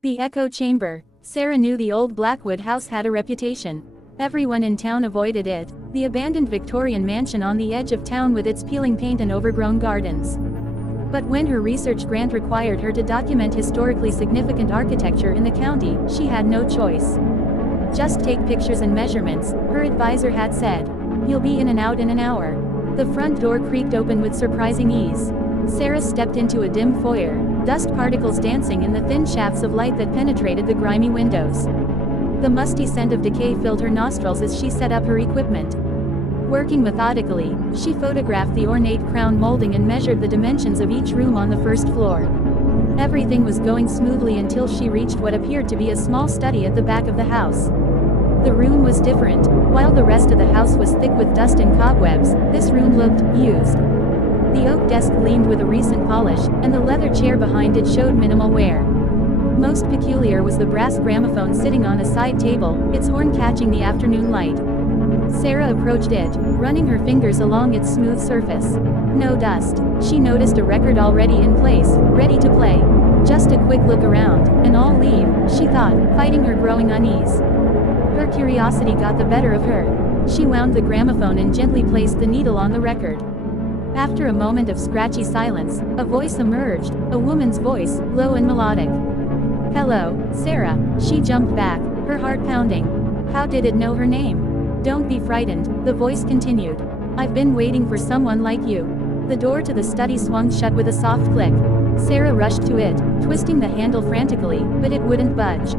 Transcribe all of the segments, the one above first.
The echo chamber. Sarah knew the old Blackwood house had a reputation. Everyone in town avoided it, the abandoned Victorian mansion on the edge of town with its peeling paint and overgrown gardens. But when her research grant required her to document historically significant architecture in the county, she had no choice. Just take pictures and measurements, her advisor had said. You'll be in and out in an hour. The front door creaked open with surprising ease. Sarah stepped into a dim foyer, dust particles dancing in the thin shafts of light that penetrated the grimy windows. The musty scent of decay filled her nostrils as she set up her equipment. Working methodically, she photographed the ornate crown molding and measured the dimensions of each room on the first floor. Everything was going smoothly until she reached what appeared to be a small study at the back of the house. The room was different. While the rest of the house was thick with dust and cobwebs, this room looked used. The oak desk gleamed with a recent polish, and the leather chair behind it showed minimal wear. Most peculiar was the brass gramophone sitting on a side table, its horn catching the afternoon light. Sarah approached it, running her fingers along its smooth surface. No dust. She noticed a record already in place, ready to play. Just a quick look around, and I'll leave, she thought, fighting her growing unease. Her curiosity got the better of her. She wound the gramophone and gently placed the needle on the record. After a moment of scratchy silence, a voice emerged, a woman's voice, low and melodic. Hello, Sarah. She jumped back, her heart pounding. How did it know her name? Don't be frightened, the voice continued. I've been waiting for someone like you. The door to the study swung shut with a soft click. Sarah rushed to it, twisting the handle frantically, but it wouldn't budge.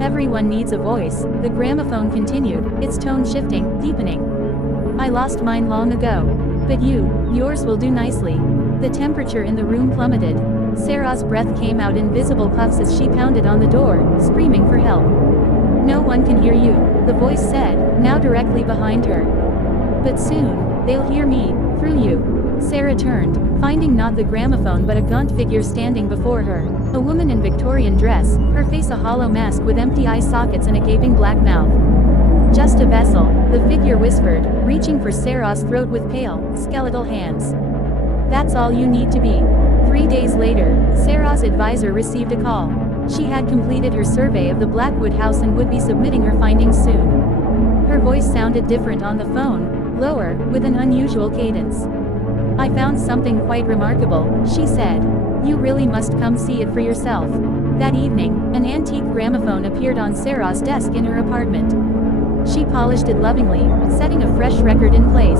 Everyone needs a voice, the gramophone continued, its tone shifting, deepening. I lost mine long ago. But yours will do nicely. The temperature in the room plummeted. Sarah's breath came out in visible puffs as she pounded on the door, screaming for help. No one can hear you, the voice said, now directly behind her. But soon, they'll hear me, through you. Sarah turned, finding not the gramophone but a gaunt figure standing before her. A woman in Victorian dress, her face a hollow mask with empty eye sockets and a gaping black mouth. Just a vessel, the figure whispered, reaching for Sarah's throat with pale, skeletal hands. That's all you need to be. 3 days later, Sarah's advisor received a call. She had completed her survey of the Blackwood house and would be submitting her findings soon. Her voice sounded different on the phone, lower, with an unusual cadence. I found something quite remarkable, she said. You really must come see it for yourself. That evening, an antique gramophone appeared on Sarah's desk in her apartment. She polished it lovingly, setting a fresh record in place.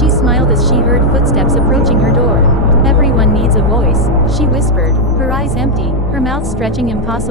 She smiled as she heard footsteps approaching her door. Everyone needs a voice, she whispered, her eyes empty, her mouth stretching impossibly.